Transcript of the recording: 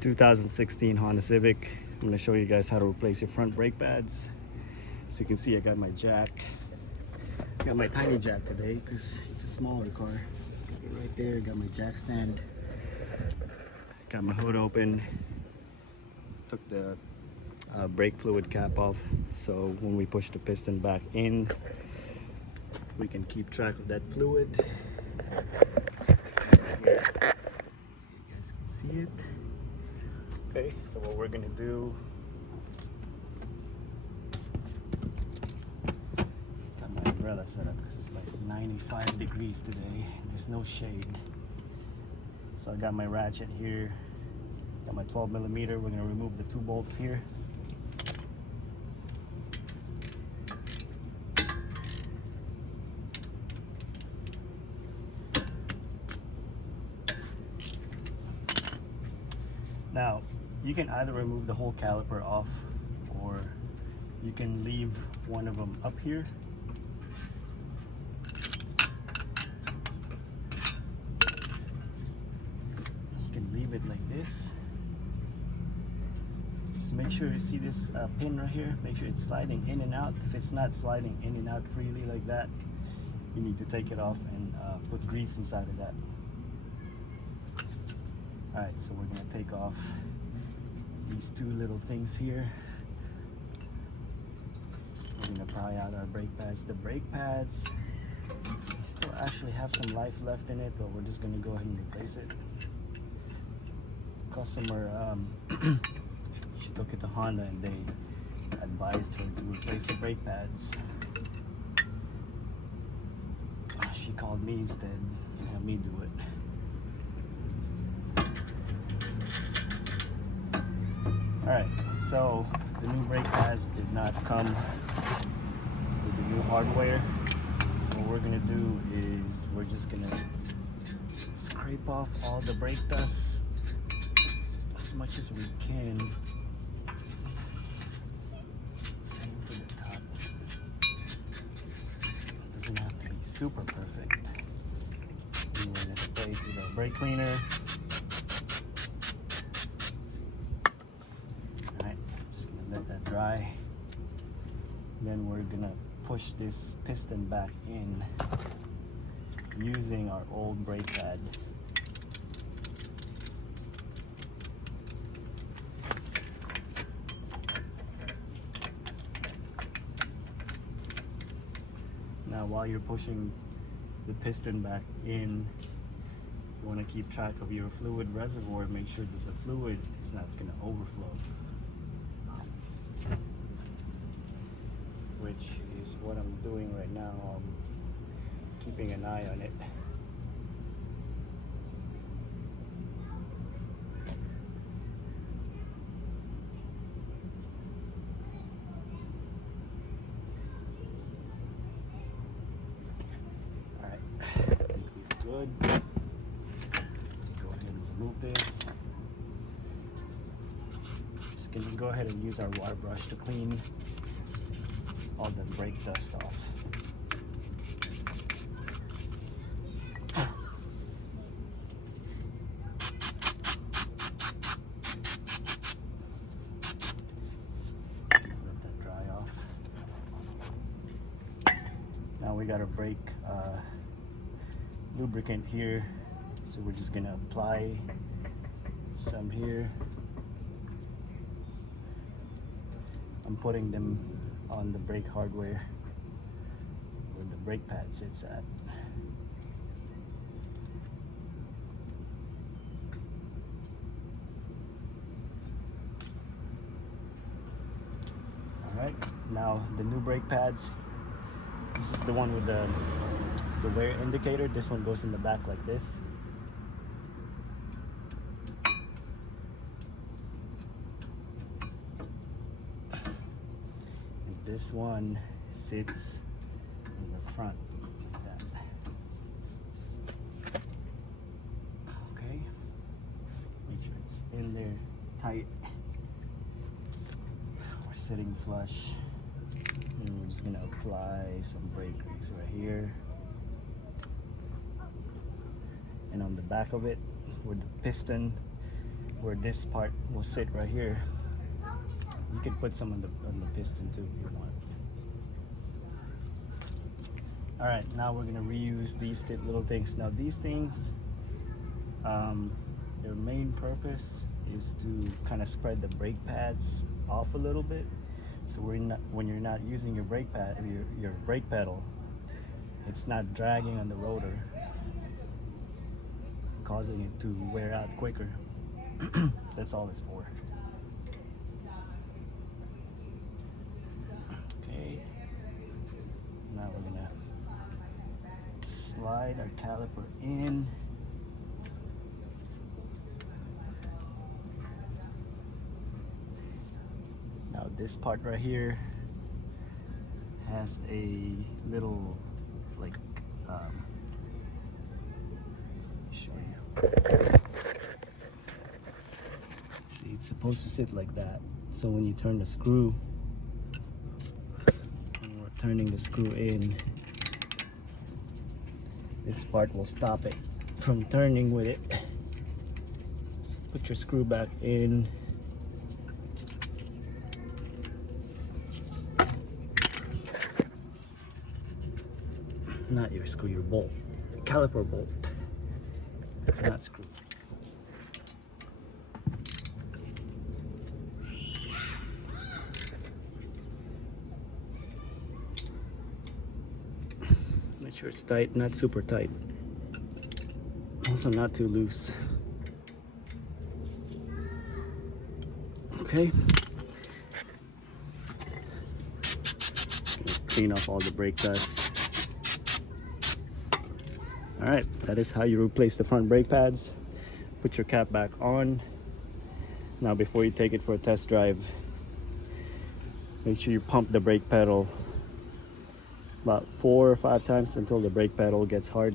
2016 Honda Civic. I'm going to show you guys how to replace your front brake pads. So you can see I got my jack. I got my tiny jack today because it's a smaller car. Got it right there. Got my jack stand. Got my hood open. Took the brake fluid cap off, so when we push the piston back in, we can keep track of that fluid. So you guys can see it. Okay, so what we're gonna do, got my umbrella set up because it's like 95 degrees today. There's no shade. So I got my ratchet here. Got my 12mm. We're gonna remove the 2 bolts here. Now, you can either remove the whole caliper off, or you can leave one of them up here. You can leave it like this. Just make sure you see this pin right here. Make sure it's sliding in and out. If it's not sliding in and out freely like that, you need to take it off and put grease inside of that. Alright, so we're going to take off these 2 little things here. We're going to pry out our brake pads. The brake pads still actually have some life left in it, but we're just going to go ahead and replace it. Customer, she took it to Honda and they advised her to replace the brake pads. She called me instead and had me do it. Alright, so the new brake pads did not come with the new hardware. What we're gonna do is we're just gonna scrape off all the brake dust as much as we can. Same for the top. It doesn't have to be super perfect. And we're gonna spray through the brake cleaner. Let that dry. Then we're gonna push this piston back in using our old brake pad. Now while you're pushing the piston back in, you want to keep track of your fluid reservoir. Make sure that the fluid is not going to overflow, which is what I'm doing right now. I'm keeping an eye on it. Alright, I think we're good. Go ahead and remove this. Just gonna go ahead and use our water brush to clean all the brake dust off. Let that dry off. Now we got our brake lubricant here, so we're just gonna apply some here. I'm putting them on the brake hardware where the brake pad sits at. Alright, now the new brake pads. This is the one with the wear indicator. This one goes in the back like this. This one sits in the front like that. Okay, make sure it's in there tight. We're sitting flush. And we're just gonna apply some brake grease right here. And on the back of it, where the piston where this part will sit right here. You can put some on the piston too if you want. All right, now we're gonna reuse these little things. Now these things, their main purpose is to kind of spread the brake pads off a little bit. So when you're not using your brake pad, your brake pedal, it's not dragging on the rotor, causing it to wear out quicker. That's all it's for. Okay, now we're gonna slide our caliper in. Now this part right here has a little like let me show you. See, it's supposed to sit like that. So when you turn the screw, when we're turning the screw in, this part will stop it from turning with it. So put your screw back in. Not your screw, your bolt, caliper bolt, not screw. Make sure it's tight, not super tight. Also not too loose. Okay. Clean off all the brake dust. Alright, that is how you replace the front brake pads. Put your cap back on. Now before you take it for a test drive, make sure you pump the brake pedal about 4 or 5 times until the brake pedal gets hard.